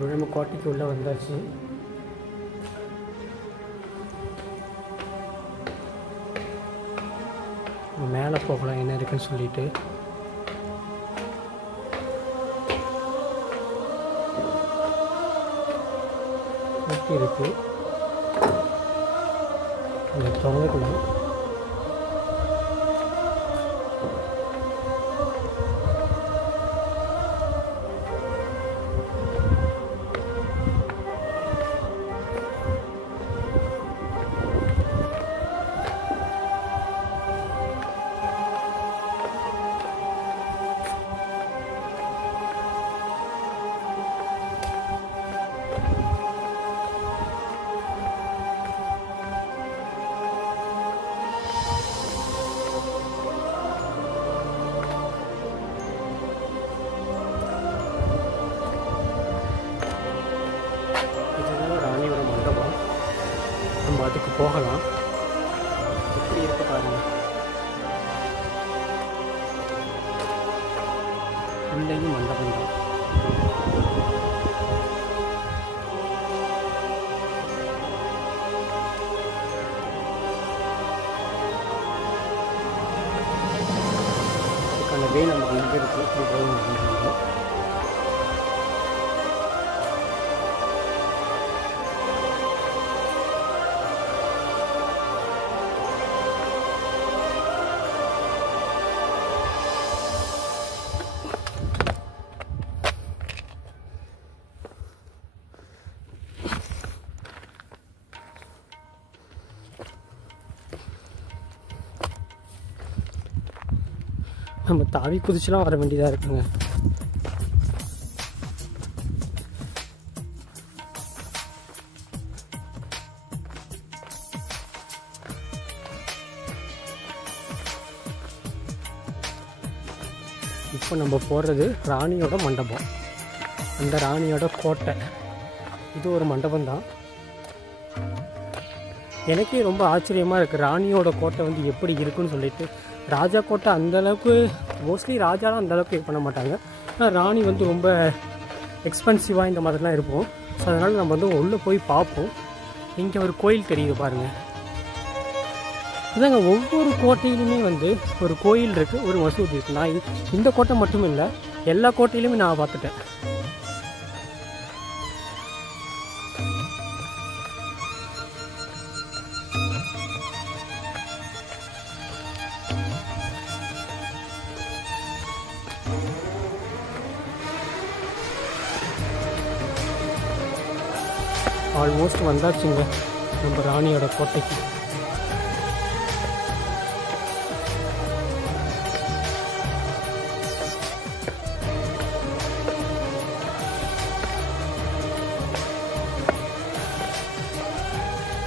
நம்ம கோட்டைக்கு உள்ளே வந்தாச்சு. மேலே போகலாம் என்ன இருக்குன்னு சொல்லிட்டு. ஊட்டி இருக்குது, இந்த திறந்துக்கலாம். அதுக்கு போகலாம். எப்படி இருக்கு பாருங்க. உள்ளேயும் மண்டபம் தான். அதுக்கான வே நம்ம இங்கே இருக்கு. நம்ம தாவி குதிச்சுலாம் வர வேண்டியதாக இருக்குங்க. இப்போ நம்ம போகிறது ராணியோட மண்டபம். அந்த ராணியோட கோட்டை இது ஒரு மண்டபம் தான். எனக்கே ரொம்ப ஆச்சரியமாக இருக்குது ராணியோட கோட்டை வந்து எப்படி இருக்குன்னு சொல்லிட்டு. ராஜா கோட்டை அந்தளவுக்கு மோஸ்ட்லி ராஜாலாம் அந்தளவுக்கு இது பண்ண மாட்டாங்க. ஆனால் ராணி வந்து ரொம்ப எக்ஸ்பென்சிவாக இந்த மாதிரிலாம் இருப்போம். ஸோ அதனால் நம்ம வந்து உள்ளே போய் பார்ப்போம். இங்கே ஒரு கோயில் தெரியுது பாருங்கள். அதாங்க ஒவ்வொரு கோட்டையிலுமே வந்து ஒரு கோயில் இருக்குது, ஒரு மசூதி இருக்குது. நான் இந்த கோட்டை மட்டும் இல்லை, எல்லா கோட்டையிலுமே நான் பார்த்துட்டேன். ஆல்மோஸ்ட் வந்தாச்சுங்க நம்ம ராணியோட கோட்டைக்கு.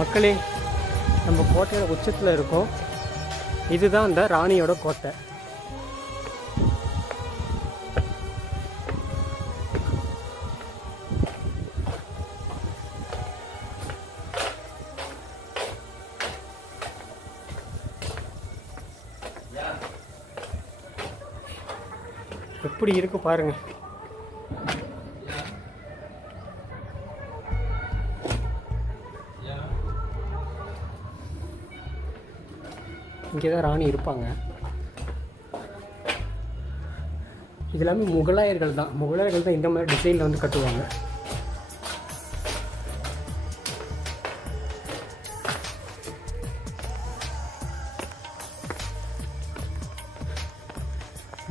மக்களே, நம்ம கோட்டையோட உச்சத்தில் இருக்கோம். இதுதான் அந்த ராணியோட கோட்டை. எப்படி இருக்கு பாருங்க. இங்கே தான் ராணி இருப்பாங்க. இது எல்லாமே முகலாயர்கள் தான். முகலாயர்கள் தான் இந்த மாதிரி டிசைனில் வந்து கட்டுவாங்க.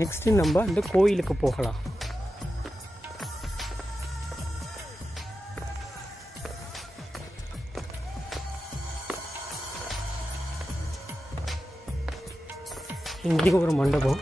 நெக்ஸ்ட்டு நம்ம அந்த கோயிலுக்கு போகலாம். இங்கே ஒரு மண்டபம்.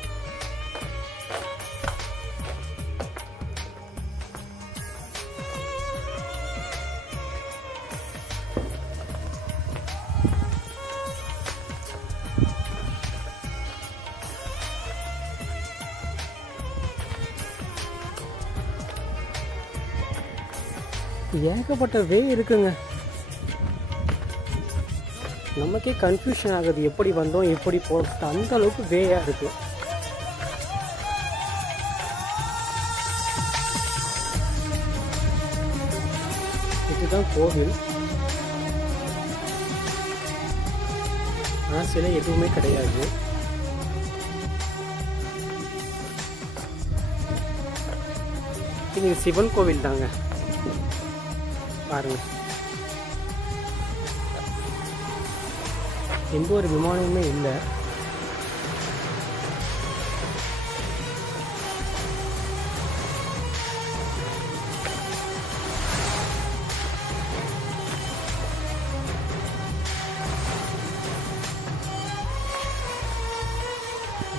ஏகப்பட்ட வே இருக்குங்க. நமக்கே கன்ஃபியூஷன் ஆகுது, எப்படி வந்தோம் எப்படி போகிறது. அந்த அளவுக்கு வேயாக இருக்குது. இதுதான் கோவில். ஆனால் சிலை எதுவுமே கிடையாது. இது சிவன் கோவில் தாங்க. பாருங்க, எந்த ஒரு விமானமுமே இல்லை.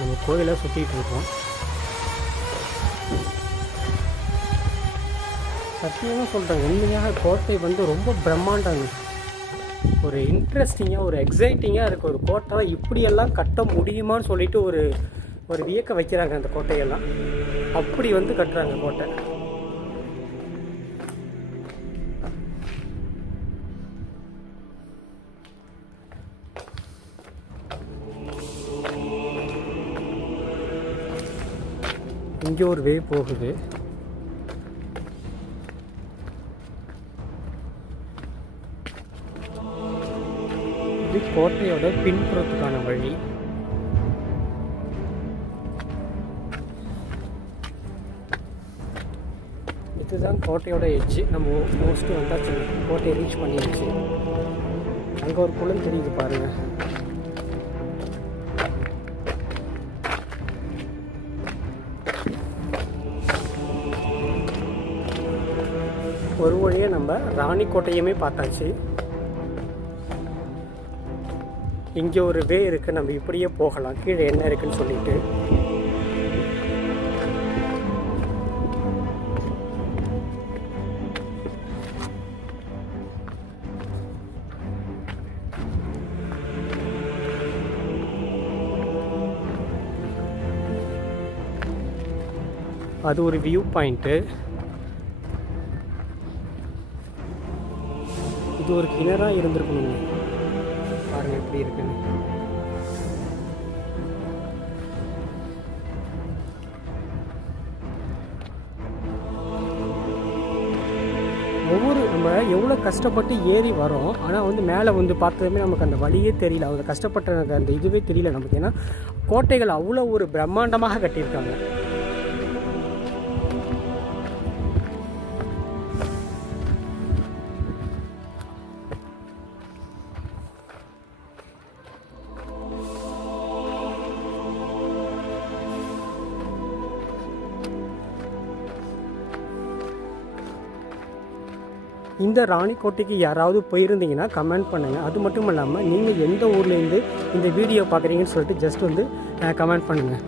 நம்ம கோயிலை சுற்றிட்டு இருக்கோம். சத்தியமாக சொல்கிறேன், உண்மையாக கோட்டை வந்து ரொம்ப பிரம்மாண்டங்க. ஒரு இன்ட்ரெஸ்டிங்காக, ஒரு எக்ஸைட்டிங்காக இருக்குது. ஒரு கோட்டை இப்படியெல்லாம் கட்ட முடியுமான்னு சொல்லிட்டு ஒரு வியக்க வைக்கிறாங்க. அந்த கோட்டையெல்லாம் அப்படி வந்து கட்டுறாங்க கோட்டை. இங்கே ஒரு வே போகுது. இது கோட்டையோட பின்புறத்துக்கான வழி. இதுதான் கோட்டையோட எட்ஜ். நம்ம மோஸ்ட்லி வந்தாச்சு, கோட்டையை ரீச் பண்ணிடுச்சு. அங்கே ஒரு குளம் தெரியுது பாருங்க. ஒரு வழியாக நம்ம ராணிக்கோட்டையுமே பார்த்தாச்சு. இங்கே ஒரு வே இருக்குது, நம்ம இப்படியே போகலாம். கீழே என்ன இருக்குன்னு சொல்லிட்டு. அது ஒரு வியூ பாயிண்ட்டு. இது ஒரு கிணறாக இருந்திருக்கணுங்க. பாருங்க எப்படி இருக்குன்னு. ஒவ்வொரு நம்ம எவ்வளோ கஷ்டப்பட்டு ஏறி வரோம், ஆனால் வந்து மேலே வந்து பார்த்ததுமே நமக்கு அந்த வழியே தெரியல. அவங்க கஷ்டப்பட்ட அந்த இதுவே தெரியல நமக்கு. ஏன்னா கோட்டைகள் அவ்வளோ ஒரு பிரம்மாண்டமாக கட்டியிருக்காங்க. இந்த ராணிக்கோட்டைக்கு யாராவது போயிருந்தீங்கன்னா கமெண்ட் பண்ணுங்கள். அது மட்டும் இல்லாமல் நீங்கள் எந்த ஊர்லேருந்து இந்த வீடியோ பார்க்குறீங்கன்னு சொல்லிட்டு ஜஸ்ட் வந்து கமெண்ட் பண்ணுங்கள்.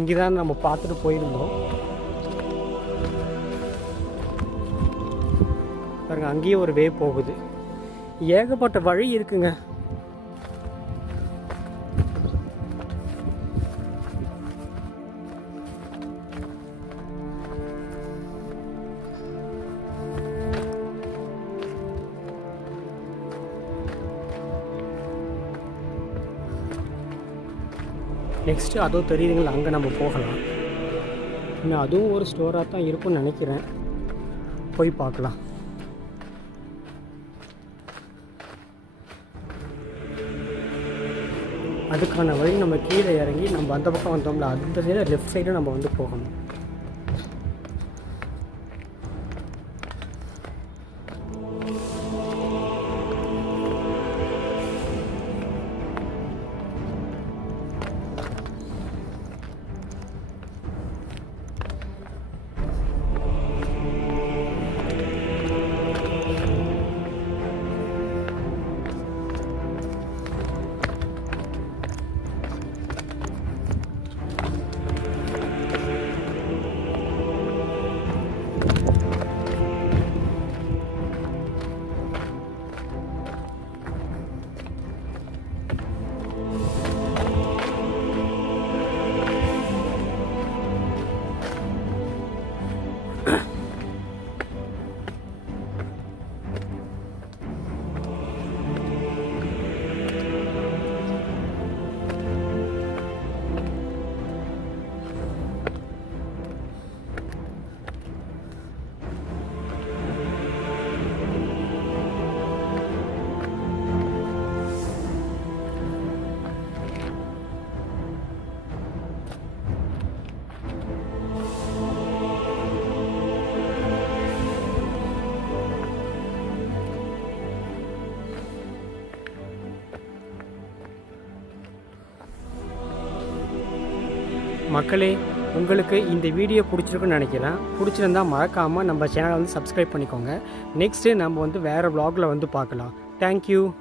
இங்கே தான் நம்ம பார்த்துட்டு போயிருந்தோம் பாருங்க. அங்கேயே ஒரு வே போகுது. ஏகப்பட்ட வழி இருக்குங்க. நெக்ஸ்ட்டு அதோ தெரியுதுங்களா, அங்கே நம்ம போகலாம். இன்னும் அதுவும் ஒரு ஸ்டோராக தான் இருக்கும்னு நினைக்கிறேன். போய் பார்க்கலாம். அதுக்கான வழி நம்ம கீழே இறங்கி நம்ம அந்த பக்கம் வந்தோம்ல, அந்த சைடு லெஃப்ட் சைடு நம்ம வந்து போகணும். மக்களே, உங்களுக்கு இந்த வீடியோ பிடிச்சிருக்குன்னு நினைக்கிறேன். பிடிச்சிருந்தா மறக்காமல் நம்ம சேனலை வந்து சப்ஸ்கிரைப் பண்ணிக்கோங்க. நெக்ஸ்ட்டு நம்ம வந்து வேறு vlogல வந்து பார்க்கலாம். தேங்க்யூ.